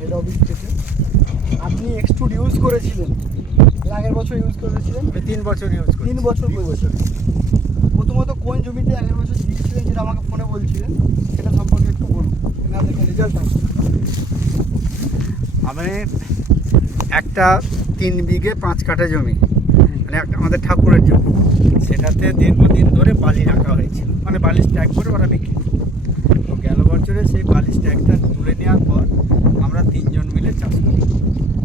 Head office থেকে। আপনি extrude use করেছিলেন? আগের বছর ইউজ করেছিলেন? তিন বছর ইউজ তিন বছর বছর। প্রথমত কোন জমিতে আগের বছর দিয়েছিলেন যেটা আমাকে ফোনে বলছিলেন? সেটা সম্পর্কে একটু বলুন। না দেখে রেজাল্ট আমি একটা তিন বিঘে পাঁচ কাঠা জমি মানে একটা আমাদের ঠাকুরের জমি। সেটাতে দীর্ঘদিন ধরে বালি রাখা হয়েছিল। মানে বালি স্ট্যাক করে ওরা বিক্রি। তো গেল বছরে সেই বালি স্ট্যাকটা তুলে নেওয়ার পর আমরা তিনজন মিলে চাষ করি।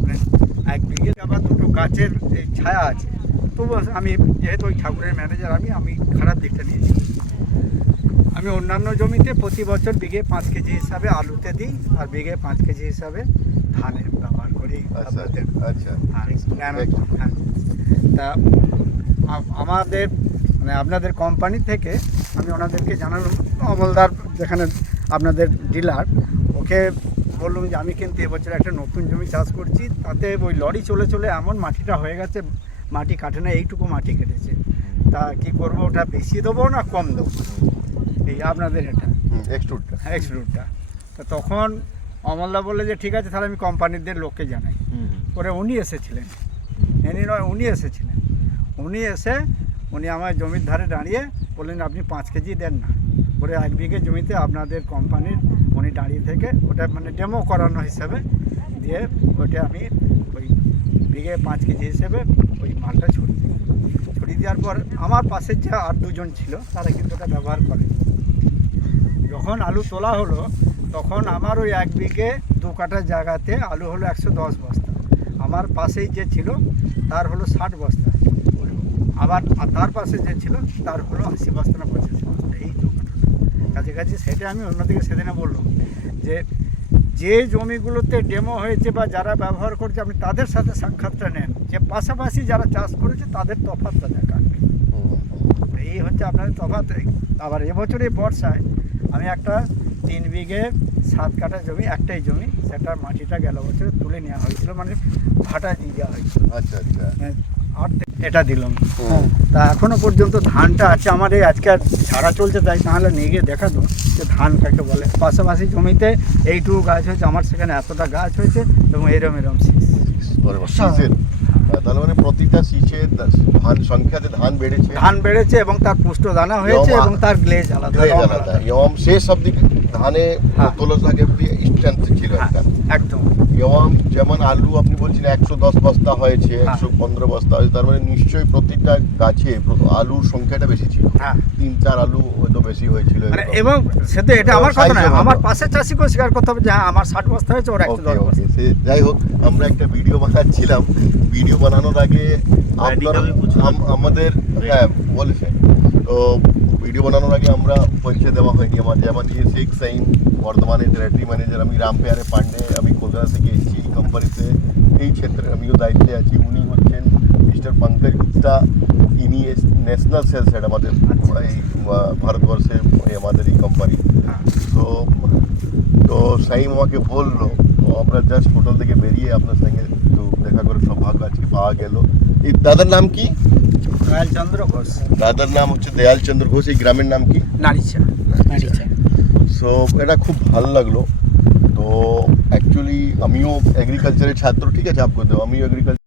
মানে এক বিঘে আবার দুটো গাছের এই ছায়া আছে তবু আমি যেহেতু ওই ঠাকুরের ম্যানেজার আমি আমি খারাপ দিকটা নিয়েছি। আমি অন্যান্য জমিতে প্রতি বছর বিঘে পাঁচ কেজি হিসাবে আলুতে দিই আর বিঘে পাঁচ কেজি হিসাবে ধানে ব্যবহার করি। আচ্ছা আপনাদের আচ্ছা। হ্যাঁ, হ্যাঁ। তা আমাদের মানে আপনাদের কোম্পানি থেকে আমি ওনাদেরকে জানালাম অমলদার যেখানে আপনাদের ডিলার ওকে বললাম যে আমি কিন্তু এবছর একটা নতুন জমি চাষ করছি। তাতে ওই লরি চলে চলে এমন মাটিটা হয়ে গেছে মাটি কাটে না এইটুকু মাটি কেটেছে। তা কি করব ওটা বেশি দেবো না কম দেবো? এই আপনাদের এটা। এক্সট্রুডটা এক্সরুটটা তো তখন অমলদা বললে যে ঠিক আছে তাহলে আমি কোম্পানিদের লোককে জানাই। পরে উনি এসেছিলেন। এনি নয় উনি এসেছিলেন। উনি এসে উনি আমার জমির ধারে দাঁড়িয়ে বললেন আপনি পাঁচ কেজি দেন না। পরে এক বিঘে জমিতে আপনাদের কোম্পানির উনি দাঁড়িয়ে থেকে ওটা মানে ডেমো করানো হিসাবে দিয়ে ওটা আমি ওই বিঘে পাঁচ কেজি হিসেবে ওই মালটা ছড়িয়ে দিই ছড়িয়ে দেওয়ার পর আমার পাশের যে আর দুজন ছিল, তারা কিন্তু ওটা ব্যবহার করে। যখন আলু তোলা হলো, তখন আমার ওই এক বিঘে দু কাঠা জায়গাতে আলু হলো একশো দশ বস্তা। আমার পাশেই যে ছিল, তার হলো ষাট বস্তা। আবার তার পাশে যে ছিল, তার হলো আশি বস্তা না পঁচাশি বস্তা। এই কাছাকাছি সেটা আমি অন্যদিকে সেদিনে বললাম যে যে জমিগুলোতে ডেমো হয়েছে বা যারা ব্যবহার করছে আপনি তাদের সাথে সাক্ষাৎটা নেন। যে পাশাপাশি যারা চাষ করেছে তাদের তফাৎটা দেখান। এই হচ্ছে আপনাদের তফাৎ। আবার এবছর বর্ষায় আমি একটা তিন বিঘে সাত কাঠা জমি একটাই জমি সেটা মাটিটা গেল বছর তুলে নেওয়া হয়েছিল মানে ভাটা দিয়ে দেওয়া হয়েছিল। আচ্ছা আচ্ছা। আর এটা দিলাম। তা এখনও পর্যন্ত ধানটা আছে আমার এই আজকে আর ছাড়া চলছে তাই তাহলে নিয়ে গিয়ে দেখাতো যে ধান কাকে বলে। পাশাপাশি জমিতে এইটুকু গাছ হয়েছে আমার সেখানে এতটা গাছ হয়েছে এবং এরম এরম শীষ। শীষের তাহলে মানে প্রতিটা শীষে ধান সংখ্যাতে ধান বেড়েছে। ধান বেড়েছে এবং তার পুষ্ট দানা হয়েছে এবং তার গ্লেজ আলাদা। গ্লেজ আলাদা। এবং শেষ অব্দি ধানে হ্যাঁ। তোলার আগে অব্দি ছিল। একদম। এবং যেমন আলু আপনি বলছেন একশো দশ বস্তা হয়েছে হ্যাঁ। একশো পনেরো বস্তা হয়েছে তার মানে নিশ্চয়ই প্রতিটা গাছে আলুর সংখ্যাটা বেশি ছিল। হ্যাঁ। তিন চার আলু হয়তো বেশি হয়েছিল মানে এবং সে তো এটা আমার কথা নয়। আমার পাশের চাষিকেও স্বীকার করতে হবে যে হ্যাঁ আমার ষাট বস্তা হয়েছে ওর একশো দশ বস্তা। যাই হোক আমরা একটা ভিডিও বানাচ্ছিলাম। ভিডিও বানানোর আগে আমাদের হ্যাঁ বলেছে তো ভিডিও বানানোর আগে আমরা পরিচয় দেওয়া হয়নি। আমার যেমন যে শেখ সাইন বর্ধমানে টেরিটরি ম্যানেজার আমি রামপেয়ারে পান্ডে আমি কলকাতা থেকে এসেছি এই কোম্পানিতে এই ক্ষেত্রে আমিও দায়িত্বে আছি। উনি হচ্ছেন মিস্টার পঙ্কজ গুপ্তা। ইনি ন্যাশনাল সেলস হেড আমাদের এই ভারতবর্ষে আমাদের এই কোম্পানি। তো তো সাইম আমাকে বলল তো আমরা জাস্ট হোটেল থেকে বেরিয়ে আপনার সঙ্গে একটু দেখা করে সৌভাগ্য আজকে পাওয়া গেল। এই দাদার নাম কি? দয়াল চন্দ্র ঘোষ। দাদার নাম হচ্ছে দয়ালচন্দ্র ঘোষ এই গ্রামের নাম কি? নারীচা। নারীচা। সো এটা খুব ভালো লাগল। তো অ্যাকচুয়ালি আমিও এগ্রিকালচারের ছাত্র ঠিক আছে আপকে দেবো আমিও এগ্রিকালচার